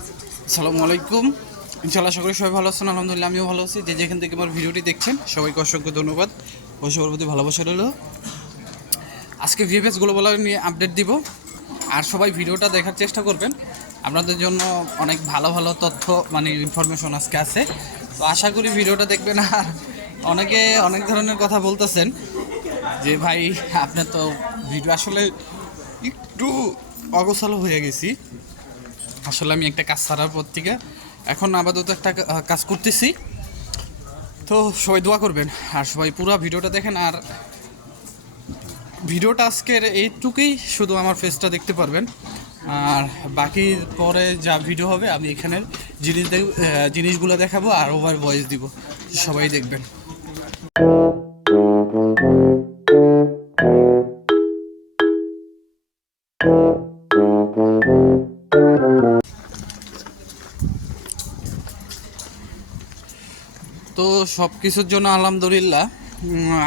আসসালামু আলাইকুম। ইনশাআল্লাহ সকলে সবাই ভালো আছেন। আলহামদুলিল্লাহ আমিও ভালো আছি। যে যেখান থেকে আমার ভিডিওটি দেখছেন সবাইকে অসংখ্য ধন্যবাদ ও সবার প্রতি ভালোবাসা রইল। আজকে ভিএফএস গ্লোবাল নিয়ে আপডেট দিব, আর সবাই ভিডিওটা দেখার চেষ্টা করবেন। আপনাদের জন্য অনেক ভালো ভালো তথ্য ইনফরমেশন আজকে আছে, তো আশা করি ভিডিওটা দেখবেন। আর অনেকে অনেক ধরনের কথা বলতেছেন যে ভাই আপনার তো ভিডিও আসলে একটু অগোছালো হয়ে গেছি। আসলে আমি একটা কাজ ছাড়ার পর থেকে এখন আপাতত একটা কাজ করতেছি, তো সবাই দোয়া করবেন আর সবাই পুরো ভিডিওটা দেখেন। আর ভিডিওটা আজকের এইটুকুই, শুধু আমার ফেসটা দেখতে পারবেন, আর বাকি পরে যা ভিডিও হবে আমি এখানের জিনিসগুলো দেখাবো আর ওভার ভয়েস দিব, সবাই দেখবেন। তো সব কিছুর জন্য আলহামদুলিল্লাহ।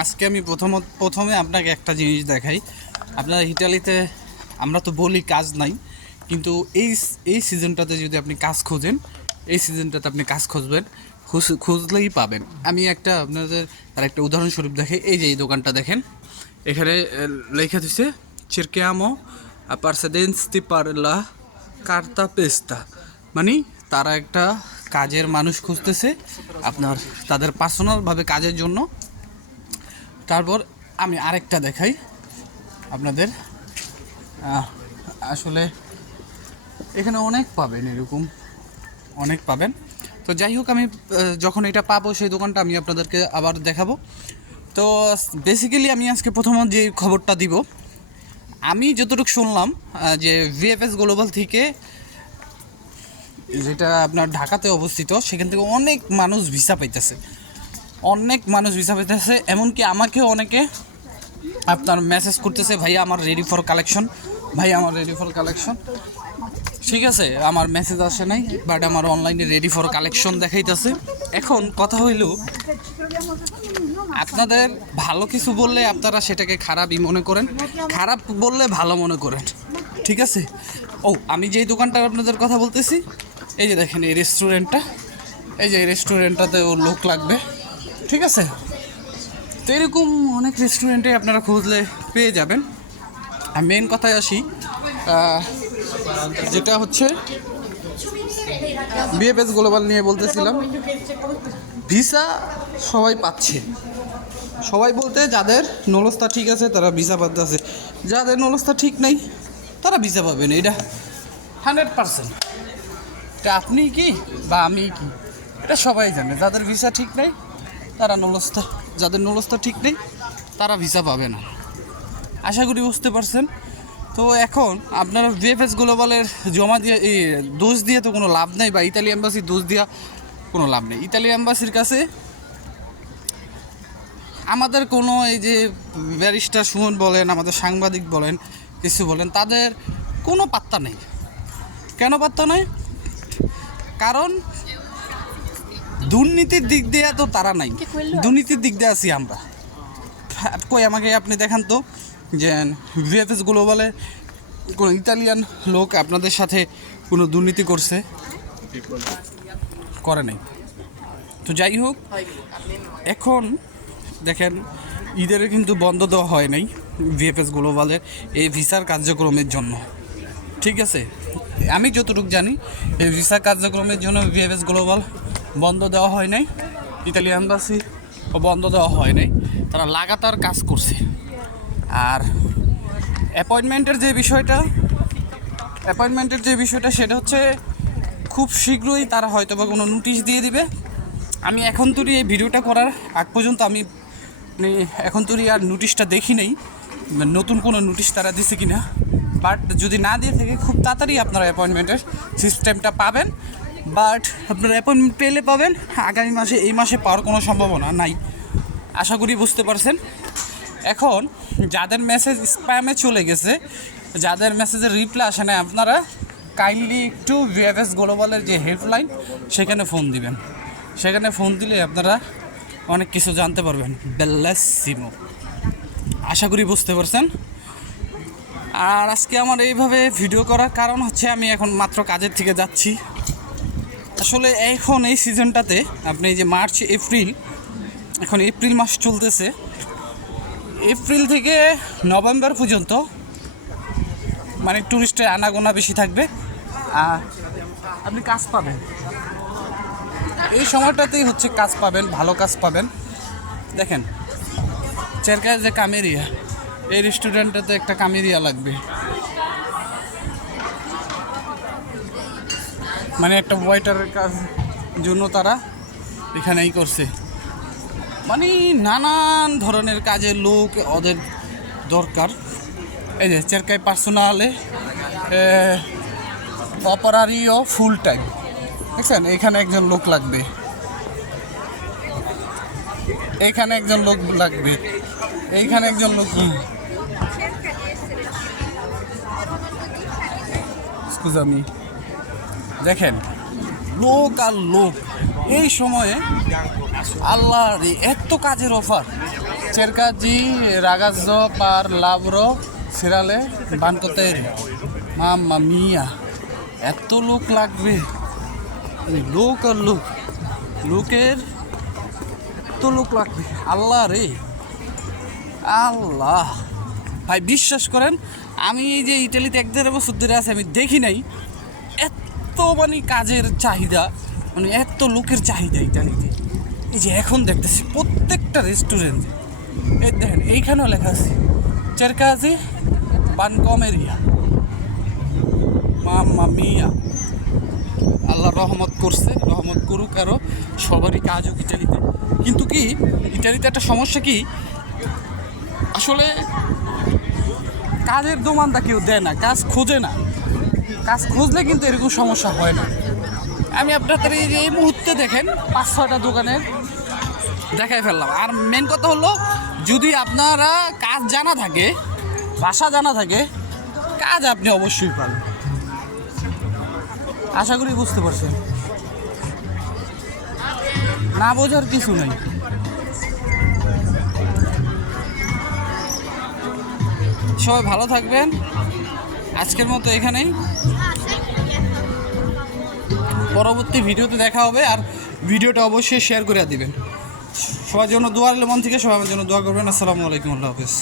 আজকে আমি প্রথমে আপনাকে একটা জিনিস দেখাই। আপনারা ইতালিতে আমরা তো বলি কাজ নাই, কিন্তু এই সিজনটাতে যদি আপনি কাজ খোঁজেন, এই সিজনটাতে আপনি কাজ খুঁজলেই পাবেন। আমি আপনাদের আর একটা উদাহরণস্বরূপ দেখাই। এই যে এই দোকানটা দেখেন, এখানে লেখা দিচ্ছে চিরকিয়ামো পারসেডেন্সতি পার লা কার্তা পেস্তা, মানে তারা একটা কাজের মানুষ খুঁজতেছে আপনার তাদের পার্সোনালভাবে কাজের জন্য। তারপর আমি আরেকটা দেখাই আপনাদের। আসলে এখানে অনেক পাবেন, এরকম অনেক পাবেন। তো যাই হোক, আমি যখন এটা পাবো সেই দোকানটা আমি আপনাদেরকে আবার দেখাবো। তো বেসিক্যালি আমি আজকে প্রথমত যে খবরটা দিব, আমি যতটুকু শুনলাম যে ভিএফএস গ্লোবাল থেকে, যেটা আপনার ঢাকাতে অবস্থিত, সেখান থেকে অনেক মানুষ ভিসা পাইতেছে, এমনকি আমাকেও অনেকে আপনার মেসেজ করতেছে, ভাইয়া আমার রেডি ফর কালেকশন, ঠিক আছে। আমার মেসেজ আসে নাই, বাট আমার অনলাইনে রেডি ফর কালেকশন দেখাইতেছে। এখন কথা হইল, আপনাদের ভালো কিছু বললে আপনারা সেটাকে খারাপই মনে করেন, খারাপ বললে ভালো মনে করেন, ঠিক আছে। আমি যেই দোকানটার আপনাদের কথা বলতেছি, এই যে দেখেন এই রেস্টুরেন্টটা, এই যে এই রেস্টুরেন্টটাতে লোক লাগবে, ঠিক আছে। তো এরকম অনেক রেস্টুরেন্টে আপনারা খুঁজলে পেয়ে যাবেন। আর মেন কথায় আসি, যেটা হচ্ছে ভিএফএস গ্লোবাল নিয়ে বলতেছিলাম। ভিসা সবাই পাচ্ছে, সবাই বলতে যাদের নলস্তা ঠিক আছে তারা ভিসা পাচ্ছে, যাদের নলস্তা ঠিক নেই তারা ভিসা পাবেন, এটা 100%। এটা আপনি কি বা আমি কি, এটা সবাই জানে। যাদের ভিসা ঠিক নেই যাদের নলস্তা ঠিক নেই তারা ভিসা পাবে না। আশা করি বুঝতে পারছেন। তো এখন আপনারা ভিএফএস গ্লোবালের জমা দিয়ে দোষ দিয়ে তো কোনো লাভ নেই, বা ইতালি এম্বাসির দোষ দিয়া কোনো লাভ নেই। ইতালি এম্বাসির কাছে আমাদের কোনো এই যে ব্যারিস্টার সুমন বলেন, আমাদের সাংবাদিক বলেন, কিছু বলেন, তাদের কোনো পাত্তা নেই। কেন পাত্তা নেই? কারণ দুর্নীতির দিক দিয়ে তো তারা নাই, দুর্নীতির দিক দিয়ে আছি আমরা। আমাকে আপনি দেখান তো যে ভিএফএস গ্লোবালে কোনো ইতালিয়ান লোক আপনাদের সাথে কোনো দুর্নীতি করে নাই। তো যাই হোক, এখন দেখেন ঈদের কিন্তু বন্ধ দেওয়া হয় নাই ভিএফএস গ্লোবালের এই ভিসার কার্যক্রমের জন্য, ঠিক আছে। আমি যতটুকু জানি এই ভিসা কার্যক্রমের জন্য ভিএফএস গ্লোবাল বন্ধ দেওয়া হয় নাই, ইতালি এম্বাসি বন্ধ দেওয়া হয় নাই, তারা লাগাতার কাজ করছে। আর অ্যাপয়েন্টমেন্টের যে বিষয়টা সেটা হচ্ছে খুব শীঘ্রই তারা হয়তো বা কোনো নোটিশ দিয়ে দিবে। আমি এখন তুই এই ভিডিওটা করার আগ পর্যন্ত আমি এখন তুই আর নোটিশটা দেখি নেই, নতুন কোনো নোটিশ তারা দিছে কিনা। বাট যদি না দিয়ে থাকে, খুব তাড়াতাড়ি আপনারা অ্যাপয়েন্টমেন্টের সিস্টেমটা পাবেন। বাট আপনারা অ্যাপয়েন্টমেন্ট পেলে পাবেন, আগামী মাসে, এই মাসে পাওয়ার কোনো সম্ভাবনা নাই। আশা করি বুঝতে পারছেন। এখন যাদের মেসেজ স্প্যামে চলে গেছে, যাদের মেসেজের রিপ্লাই আসে না, আপনারা কাইন্ডলি একটু ভিএফএস গ্লোবালের যে হেল্পলাইন সেখানে ফোন দিবেন। সেখানে ফোন দিলে আপনারা অনেক কিছু জানতে পারবেন। বেল্লাসিমো। আশা করি বুঝতে পারছেন। আর আজকে আমার এইভাবে ভিডিও করার কারণ হচ্ছে, আমি এখন মাত্র কাজের থেকে যাচ্ছি। আসলে এখন এই সিজনটাতে আপনি যে মার্চ এপ্রিল, এখন এপ্রিল মাস চলতেছে, এপ্রিল থেকে নভেম্বর পর্যন্ত মানে ট্যুরিস্টের আনাগোনা বেশি থাকবে, আর আপনি কাজ পাবেন এই সময়টাতেই হচ্ছে, কাজ পাবেন, ভালো কাজ পাবেন। দেখেন চেরকায় যে কামেরিয়া, এই রেস্টুরেন্টটাতে একটা কামেরিয়া লাগবে, মানে একটা ওয়েটারের কাজ জন্য তারা এখানেই করছে, মানে নানান ধরনের কাজের লোক ওদের দরকার। এই যে চেরকায় পার্সোনালে অপারারিও ফুল টাইম, দেখছেন এখানে একজন লোক লাগবে, এইখানে একজন লোক লাগবে, এইখানে একজন লোক, আমি দেখেন লোক আর লোক এই সময়ে। আল্লাহ রে, এত কাজের অফার। চেরকাজি রাগাজ পার লাভরো সিরালে বানকতের মাম্মা মিয়া, এত লোক লাগবে, লোক আর লোক, লোকের এত লোক লাগবে। আল্লাহ রে আল্লাহ, ভাই বিশ্বাস করেন আমি এই যে ইটালিতে 1-1.5 বছর ধরে আছে, আমি দেখি নাই এত মানে কাজের চাহিদা, মানে এত লোকের চাহিদা ইটালিতে। এই যে এখন দেখতেছি প্রত্যেকটা রেস্টুরেন্টে, এই দেখেন এইখানেও লেখা আছে চেরকাজি বানকমেরিয়া, মাম্মা মিয়া। আল্লাহ রহমত করছে, রহমত করুক আরও, সবারই কাজ হোক ইটালিতে। কিন্তু কি ইটালিতে একটা সমস্যা কি, আসলে কাজের দোমানটা কেউ দেয় না, কাজ খোঁজে না, কাজ খুঁজলে কিন্তু এরকম সমস্যা হয় না। আমি আপনাদের এই মুহূর্তে দেখেন 5-6টা দোকানের দেখাই ফেললাম। আর মেন কথা হলো, যদি আপনারা কাজ জানা থাকে, ভাষা জানা থাকে, কাজ আপনি অবশ্যই পাবেন। আশা করি বুঝতে পারছেন, না বোঝার কিছু নেই। সবাই ভালো থাকবেন, আজকের মতো এখানেই, পরবর্তী ভিডিওতে দেখা হবে। আর ভিডিওটা অবশ্যই শেয়ার করে দিবেন। সবার জন্য দোয়া রইল মন থেকে, সবার জন্য দোয়া করবেন। আসসালামু আলাইকুম, আল্লাহ হাফেজ।